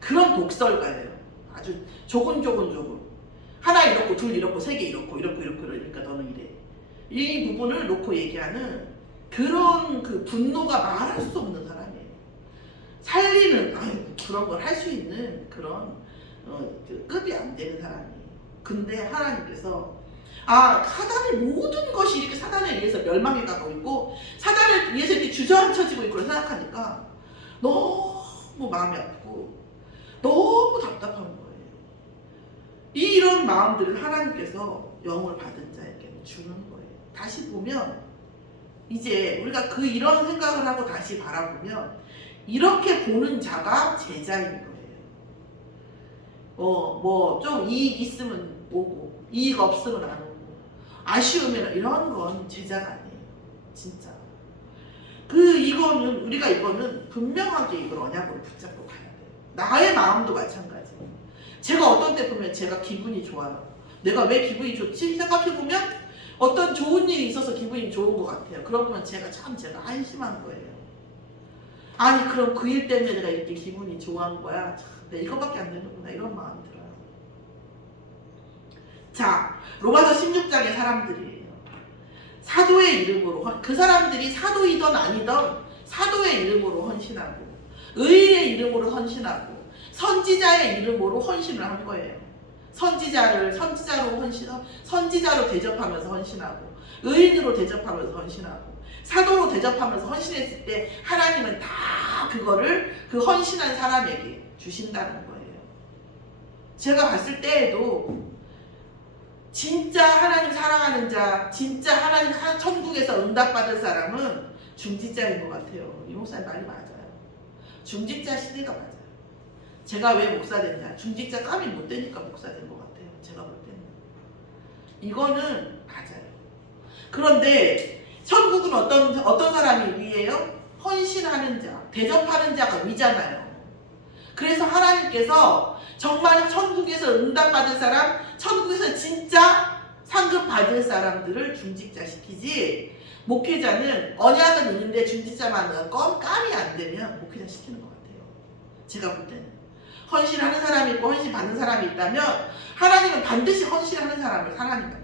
그런 독설가예요. 아주 조곤조곤 하나 이렇고 둘 이렇고 세 개 이렇고 그러니까 너는 이래. 이 부분을 놓고 얘기하는 그런 그 분노가 말할 수 없는 사람이에요. 살리는 그런 걸 할 수 있는 그런 그 급이 안 되는 사람이에요. 근데 하나님께서 사단의 모든 것이 이렇게 사단에 의해서 멸망해 가고 있고 사단을 위해서 이렇게 주저앉혀지고 있고 생각하니까 너무 마음이 아프고 너무 답답한 거예요. 이런 마음들을 하나님께서 영을 받은 자에게 주는 거예요. 다시 보면 이제 우리가 이런 생각을 하고 다시 바라보면 이렇게 보는 자가 제자인 거예요. 좀 이익 있으면 오고 이익 없으면 안 오고 아쉬우면 이런 건 제자가 아니에요. 진짜. 이거는 분명하게 이걸 언약으로 붙잡고 가야 돼요. 나의 마음도 마찬가지예요. 제가 어떤 때 보면 제가 기분이 좋아요. 내가 왜 기분이 좋지? 생각해보면 어떤 좋은 일이 있어서 기분이 좋은 것 같아요. 그러면 제가 한심한 거예요. 그럼 그 일 때문에 내가 이렇게 기분이 좋아한 거야. 내 이거밖에 안 되는구나. 이런 마음이 들어요. 자, 로마서 16장의 사람들이에요. 사도의 이름으로 그 사람들이 사도이던 아니던 사도의 이름으로 헌신하고 의의 이름으로 헌신하고 선지자의 이름으로 헌신을 한 거예요. 선지자로 대접하면서 헌신하고, 의인으로 대접하면서 헌신하고, 사도로 대접하면서 헌신했을 때 하나님은 다 그거를 그 헌신한 사람에게 주신다는 거예요. 제가 봤을 때에도 진짜 하나님 사랑하는 자, 진짜 하나님 천국에서 응답받을 사람은 중직자인 것 같아요. 이 목사님 말이 맞아요. 중직자 시대가 맞아요. 제가 왜 목사 됐냐? 중직자 감이 못 되니까 목사 된 것 같아요. 제가 볼 때는. 이거는 맞아요. 그런데 천국은 어떤 사람이 위예요? 헌신하는 자, 대접하는 자가 위잖아요. 그래서 하나님께서 정말 천국에서 응답받을 사람, 천국에서 진짜 상급 받을 사람들을 중직자 시키지, 목회자는 언약은 있는데 중직자만 감이 안 되면 목회자 시키는 것 같아요. 제가 볼 때는. 헌신하는 사람이 있고 헌신 받는 사람이 있다면 하나님은 반드시 헌신하는 사람을 하나님한테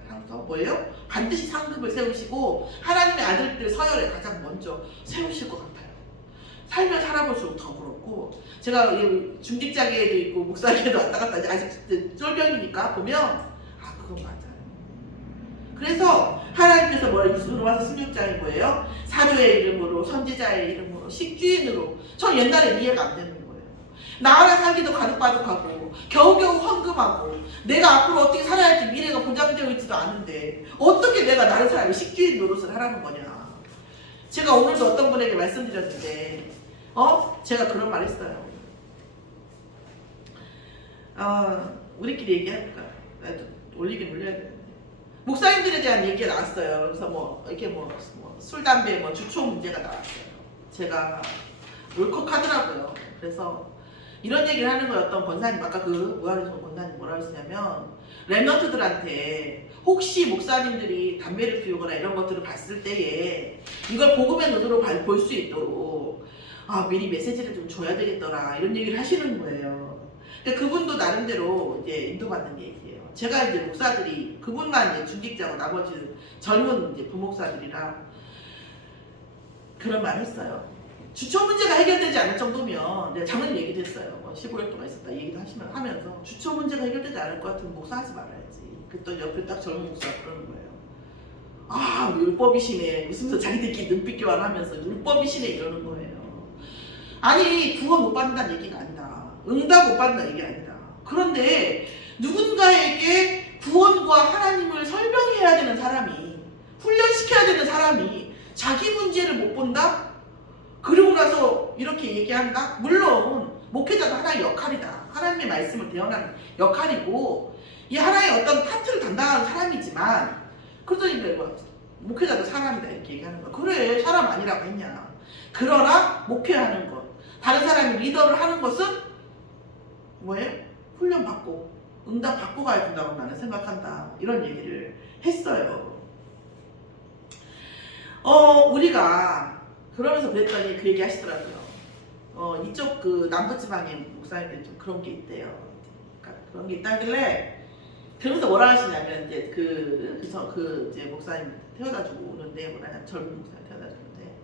뭐예요? 반드시 상급을 세우시고 하나님의 아들들 서열에 가장 먼저 세우실 것 같아요. 살면 살아볼수록 더 그렇고, 제가 중직자계에도 있고 목사계에도 왔다 갔다 아직 쫄병이니까 보면 그건 맞아요. 그래서 하나님께서 로마서 16장이 뭐예요? 사도의 이름으로, 선지자의 이름으로, 식주인으로. 전 옛날에 이해가 안 되는 거예요. 나 하나 살기도 가득바득하고 겨우겨우 헌금하고 내가 앞으로 어떻게 살아야 할지 미래가 보장되어 있지도 않은데 어떻게 내가 나를 사람이 식주인 노릇을 하라는 거냐. 제가 오늘도 어떤 분에게 말씀드렸는데 제가 그런 말 했어요. 우리끼리 얘기할까? 올리긴 올려야 되는데 목사님들에 대한 얘기가 나왔어요. 그래서 이렇게 술, 담배, 주초 문제가 나왔어요. 제가 울컥하더라고요. 그래서 이런 얘기를 하는 거예요. 어떤 권사님, 아까 권사님 뭐라고 했냐면, 랩런트들한테 혹시 목사님들이 담배를 피우거나 이런 것들을 봤을 때에 이걸 복음의 눈으로 볼 수 있도록 미리 메시지를 좀 줘야 되겠더라, 이런 얘기를 하시는 거예요. 근데 그분도 나름대로 이제 인도받는 얘기예요. 제가 이제 목사들이 그분만 이제 중직자고 나머지는 젊은 이제 부목사들이라 그런 말 했어요. 주초 문제가 해결되지 않을 정도면, 내가 작년 얘기도 했어요. 15일 동안 있었다 얘기도 하면서 주초 문제가 해결되지 않을 것 같으면 목사하지 말아야지. 그랬더니 옆에 딱 젊은 목사가 그러는 거예요. 율법이시네. 웃으면서 자기들끼리 눈빛 교환하면서 율법이시네 이러는 거예요. 아니, 구원 못 받는다는 얘기가 아니다. 응답 못 받는다는 얘기가 아니다. 그런데 누군가에게 구원과 하나님을 설명해야 되는 사람이, 훈련시켜야 되는 사람이 자기 문제를 못 본다? 그리고 나서 이렇게 얘기한다? 물론 목회자도 하나의 역할이다. 하나님의 말씀을 대언하는 역할이고 이 하나의 어떤 파트를 담당하는 사람이지만, 그러더니 목회자도 사람이다 이렇게 얘기하는 거야. 그래, 사람 아니라고 했냐. 그러나 목회하는 것, 다른 사람이 리더를 하는 것은 뭐예요? 훈련받고 응답 받고 가야 된다고 나는 생각한다. 이런 얘기를 했어요. 우리가 그러면서 그랬더니 그 얘기 하시더라고요. 이쪽 그 남부지방의 목사님들 좀 그런 게 있대요. 그러니까 그런 게 있다길래, 그러면서 뭐라 하시냐면, 이제 이제 목사님 태워다주고 오는데, 젊은 목사님 태워다주는데,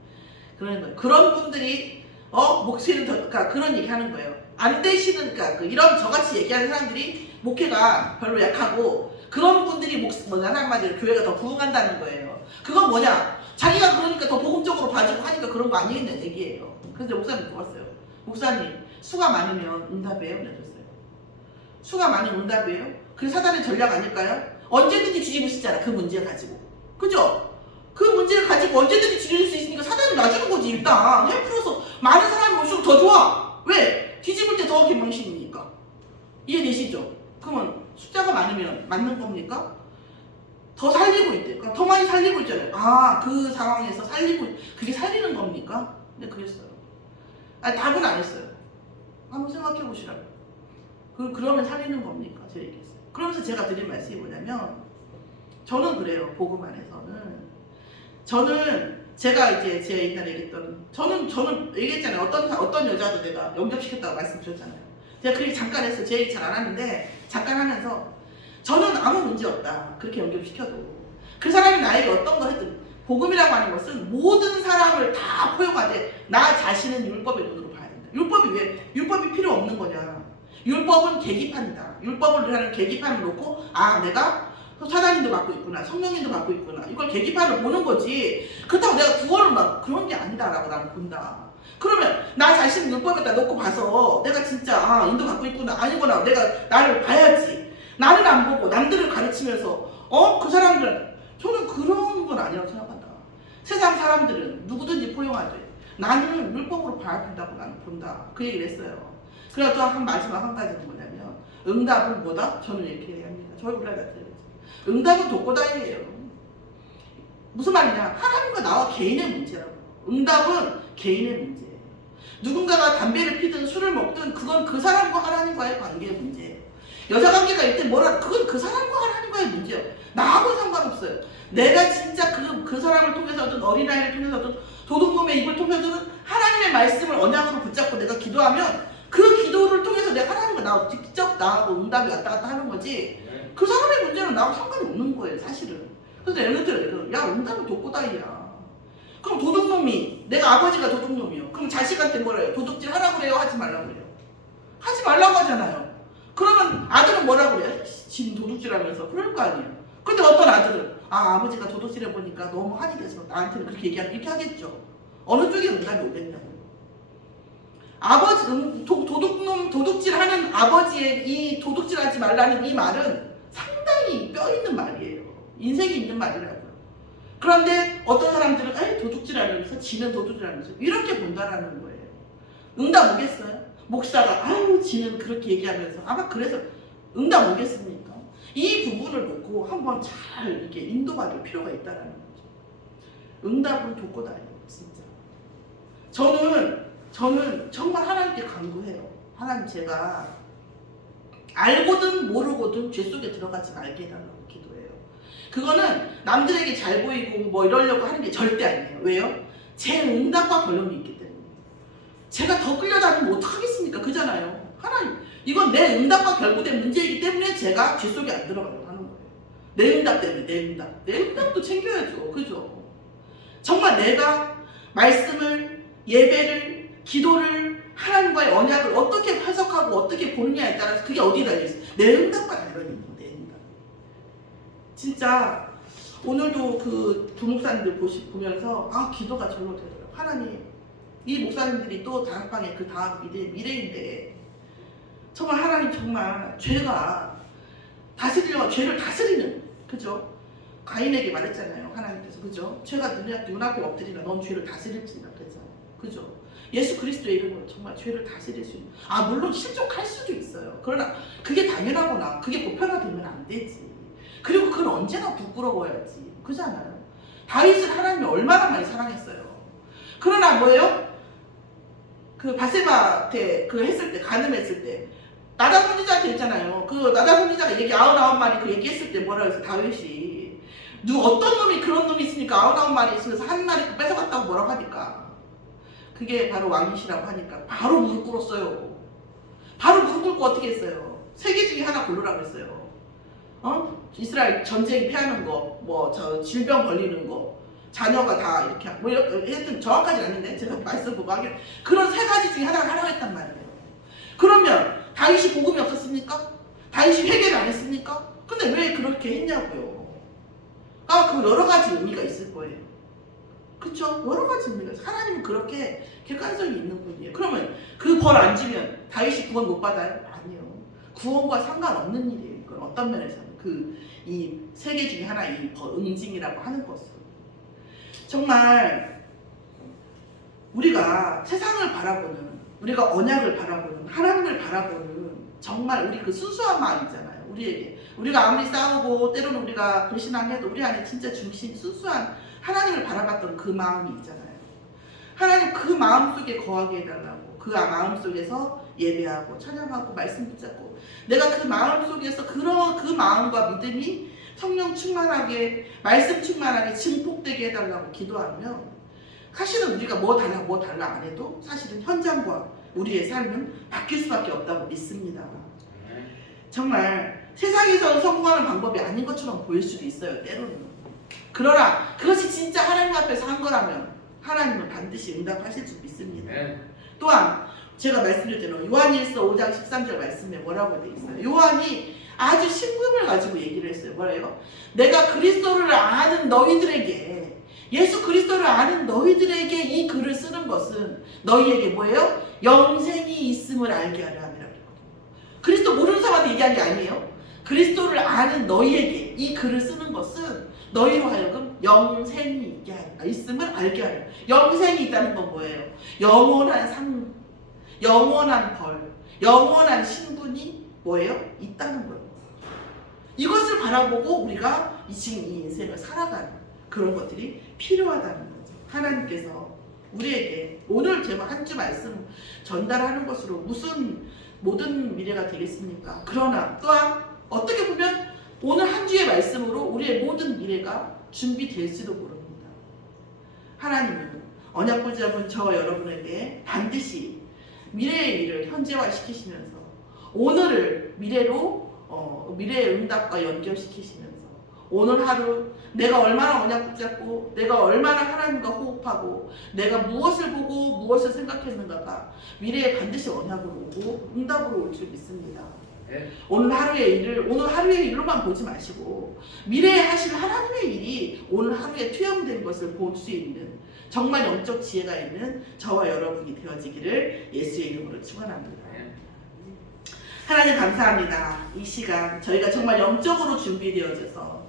그러는 거예요. 그런 분들이, 목소리는 그러니까 그런 얘기 하는 거예요. 안 되시는, 그러니까 이런 저같이 얘기하는 사람들이 목회가 별로 약하고, 그런 분들이 한마디로 교회가 더 부흥한다는 거예요. 그건 뭐냐? 자기가 그러니까 더 복음적으로 봐주고 하니까 그런 거 아니겠냐는 얘기예요. 그래서 목사님 물어봤어요. 목사님, 수가 많으면 응답이에요? 그랬어요. 수가 많으면 응답이에요? 그게 사단의 전략 아닐까요? 언제든지 뒤집을 수 있잖아, 그 문제 가지고. 그죠? 그 문제를 가지고 언제든지 뒤집을 수 있으니까 사단이 놔주는 거지. 일단 해프로서 많은 사람이 올수록 더 좋아. 왜? 뒤집을 때 더 개망신이니까. 이해되시죠? 그러면 숫자가 많으면 맞는 겁니까? 더 살리고 있대. 그러니까 더 많이 살리고 있잖아요. 그 상황에서 그게 살리는 겁니까? 네, 그랬어요. 답은 안 했어요. 한번 생각해 보시라고. 그러면 살리는 겁니까? 제가 얘기했어요. 그러면서 제가 드린 말씀이 뭐냐면, 저는 그래요. 복음 안에서는. 저는 제가 이제 제 옛날에 얘기했던, 저는 얘기했잖아요. 어떤 여자도 내가 영접시켰다고 말씀드렸잖아요. 제가 그 얘기 잠깐 했어요. 제 얘기 잘 안 하는데 잠깐 하면서, 저는 아무 문제 없다. 그렇게 연결시켜도. 그 사람이 나에게 어떤 걸 했든, 복음이라고 하는 것은 모든 사람을 다 포용하되 나 자신은 율법의 눈으로 봐야 된다. 율법이 왜? 율법이 필요 없는 거냐. 율법은 계기판이다. 율법을 하는 계기판을 놓고 내가 사단님도 받고 있구나, 성령님도 받고 있구나, 이걸 계기판을 보는 거지. 그렇다고 내가 구원을 막 그런 게 아니다라고 나는 본다. 그러면 나 자신 율법에다 놓고 봐서 내가 진짜 인도 받고 있구나 아니구나 내가 나를 봐야지. 나는 안 보고 남들을 가르치면서 그 사람들은 저는 그런 건 아니라고 생각한다. 세상 사람들은 누구든지 포용하되 나는 율법으로 봐야 된다고 나는 본다. 그 얘기를 했어요. 그리고 또 마지막 한 가지는 뭐냐면 응답은 뭐다? 저는 이렇게 얘기합니다. 저희 우리가 들어야지. 응답은 독고다이예요. 무슨 말이냐? 하나님과 나와 개인의 문제라고. 응답은 개인의 문제예요. 누군가가 담배를 피든 술을 먹든 그건 그 사람과 하나님과의 관계의 문제예요. 여자 관계가 있든 그건 그 사람과 하나님과의 문제예요. 나하고는 상관없어요. 내가 진짜 그 사람을 통해서든 어린아이를 통해서든 도둑놈의 입을 통해서든 하나님의 말씀을 언약으로 붙잡고 내가 기도하면 그 기도를 통해서 내가 하나님과 나하고 직접 나하고 응답이 왔다 갔다 하는 거지. 그 사람의 문제는 나하고 상관이 없는 거예요, 사실은. 그래서 얘네들은 야, 응답은 독고다이야. 그럼 도둑놈이, 내가 아버지가 도둑놈이요. 그럼 자식한테 뭐라 해요? 도둑질 하라고 그래요? 하지 말라고 그래요? 하지 말라고 하잖아요. 그러면 아들은 뭐라고 그래요? 지금 도둑질 하면서 그럴 거 아니에요. 근데 어떤 아들은 아버지가 도둑질 해보니까 너무 한이 돼서 나한테는 그렇게 얘기하는 이렇게 하겠죠. 어느 쪽에 응답이 오겠냐고요. 아버지, 도둑질하는 아버지의 이 도둑질하지 말라는 이 말은 상당히 뼈 있는 말이에요. 인생이 있는 말이라고요. 그런데 어떤 사람들은 도둑질하면서 지는 도둑질하면서 이렇게 본다라는 거예요. 응답 오겠어요? 목사가 지는 그렇게 얘기하면서 아마 그래서 응답 오겠습니까? 이 부분을 놓고 한번 잘 이렇게 인도받을 필요가 있다라는 거죠. 응답은 독고다예요, 진짜. 저는 정말 하나님께 간구해요. 하나님, 제가 알고든 모르고든 죄 속에 들어가지 말게 해달라고 기도해요. 그거는 남들에게 잘 보이고 뭐 이러려고 하는 게 절대 아니에요. 왜요? 제 응답과 결론이 있기 때문에. 제가 더 끌려다니면 어떡하겠습니까? 그잖아요. 하나님, 이건 내 응답과 결부된 문제이기 때문에 제가 죄 속에 안 들어가려고 하는 거예요. 내 응답 때문에, 내 응답도 챙겨야죠. 그죠? 정말 내가 말씀을, 예배를, 기도를, 하나님과의 언약을 어떻게 해석하고 어떻게 보느냐에 따라서 그게 어디에 달려있어요? 내 응답과 달려있는 거예요. 내 응답. 진짜 오늘도 그 부목사님들 보면서 기도가 절로 되더라고요. 하나님, 이 목사님들이 또 다락방에 그 다음 미래인데 정말 하나님, 정말 죄가 다스리려고 죄를 다스리는, 그죠? 가인에게 말했잖아요, 하나님께서. 그죠? 죄가 눈앞에 엎드리나 넌 죄를 다스릴지나 그랬잖아요. 그죠? 예수 그리스도의 이름으로 정말 죄를 다스릴 수 있는, 물론 실족할 수도 있어요. 그러나 그게 당연하거나 그게 보편화되면 안 되지. 그리고 그건 언제나 부끄러워야지. 그잖아요. 다윗을 하나님이 얼마나 많이 사랑했어요. 그러나 뭐예요? 그 바세바한테 했을 때, 간음했을 때 나단 선지자한테 있잖아요. 그 나단 선지자가 얘기 99마리 그 얘기했을 때 뭐라 그랬어? 다윗이 어떤 놈이 그런 놈이 있으니까 99마리 있으면서 한 마리 뺏어갔다고 뭐라고 하니까 그게 바로 왕이시라고 하니까 바로 무릎 꿇었어요. 바로 무릎 꿇고 어떻게 했어요? 세 개 중에 하나 고르라고 했어요. 이스라엘 전쟁 피하는 거, 질병 걸리는 거, 자녀가 다 이렇게 하여튼 정확하진 않는데 제가 말씀 보고 하길 그런 세 가지 중에 하나를 하라고 했단 말이에요. 그러면 다윗이 복음이 없었습니까? 다윗이 회개를 안 했습니까? 근데 왜 그렇게 했냐고요. 그 여러 가지 의미가 있을 거예요. 그쵸? 여러 가지 의미가 있어요. 하나님은 그렇게 객관성이 있는 분이에요. 그러면 그 벌 안 주면 다윗이 구원 못 받아요? 아니요. 구원과 상관없는 일이에요. 이건 어떤 면에서는 이 세 개 중에 하나, 이 응징이라고 하는 것은 정말 우리가 세상을 바라보는, 우리가 언약을 바라보는, 하나님을 바라보는 정말 우리 그 순수한 마음 있잖아요. 우리가 아무리 싸우고 때로는 우리가 불신앙해도 우리 안에 진짜 중심 순수한 하나님을 바라봤던 그 마음이 있잖아요. 하나님 그 마음 속에 거하게 해달라고, 그 마음 속에서 예배하고 찬양하고 말씀 붙잡고 내가 그 마음 속에서 그 마음과 믿음이 성령 충만하게, 말씀 충만하게 증폭되게 해달라고 기도하면 사실은 우리가 뭐 달라 안 해도 사실은 현장과 우리의 삶은 바뀔 수밖에 없다고 믿습니다. 정말 세상에서 성공하는 방법이 아닌 것처럼 보일 수도 있어요, 때로는. 그러나 그것이 진짜 하나님 앞에서 한 거라면 하나님은 반드시 응답하실 줄 믿습니다. 또한 제가 말씀드렸잖아요. 요한일서 5장 13절 말씀에 뭐라고 돼 있어요? 요한이 아주 신금을 가지고 얘기를 했어요. 뭐래요? 내가 그리스도를 아는 너희들에게, 예수 그리스도를 아는 너희들에게 이 글을 쓰는 것은 너희에게 뭐예요? 영생이 있음을 알게 하려 함이라고. 그리스도 모르는 사람한테 얘기한 게 아니에요. 그리스도를 아는 너희에게 이 글을 쓰는 것은 너희로 하여금 영생이 있음을 알게 하려. 영생이 있다는 건 뭐예요? 영원한 상, 영원한 벌, 영원한 신분이 뭐예요? 있다는 거예요. 이것을 바라보고 우리가 지금 이 인생을 살아가는 그런 것들이 필요하다는 거죠. 하나님께서 우리에게 오늘 제가 한 주 말씀 전달하는 것으로 무슨 모든 미래가 되겠습니까? 그러나 또한 어떻게 보면 오늘 한 주의 말씀으로 우리의 모든 미래가 준비될지도 모릅니다. 하나님은 언약 붙잡은 저와 여러분에게 반드시 미래의 일을 현재화시키시면서 오늘을 미래로 미래의 응답과 연결시키시면서 오늘 하루 내가 얼마나 언약 붙잡고 내가 얼마나 하나님과 호흡하고 내가 무엇을 보고 무엇을 생각했는가가 미래에 반드시 언약으로 오고 응답으로 올 줄 믿습니다. 오늘 하루의 일로만 보지 마시고 미래에 하실 하나님의 일이 오늘 하루에 투영된 것을 볼 수 있는 정말 영적 지혜가 있는 저와 여러분이 되어지기를 예수의 이름으로 축원합니다. 하나님 감사합니다. 이 시간 저희가 정말 영적으로 준비되어져서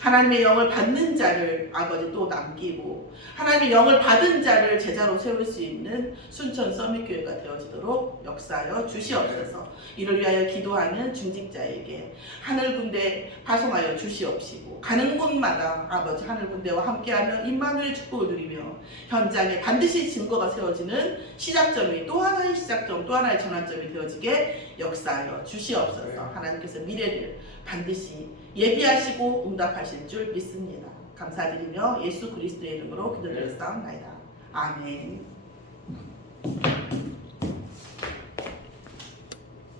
하나님의 영을 받는 자를 아버지 또 남기고 하나님의 영을 받은 자를 제자로 세울 수 있는 순천 서밋교회가 되어지도록 역사하여 주시옵소서. 이를 위하여 기도하는 중직자에게 하늘 군대 파송하여 주시옵시고 가는 곳마다 아버지 하늘 군대와 함께하며 임마누엘 축복을 누리며 현장에 반드시 증거가 세워지는 시작점이 또 하나의 시작점 또 하나의 전환점이 되어지게 역사하여 주시옵소서. 하나님께서 미래를 반드시 예비하시고 응답하실 줄 믿습니다. 감사드리며 예수 그리스도의 이름으로 기도드렸사옵나이다. 아멘.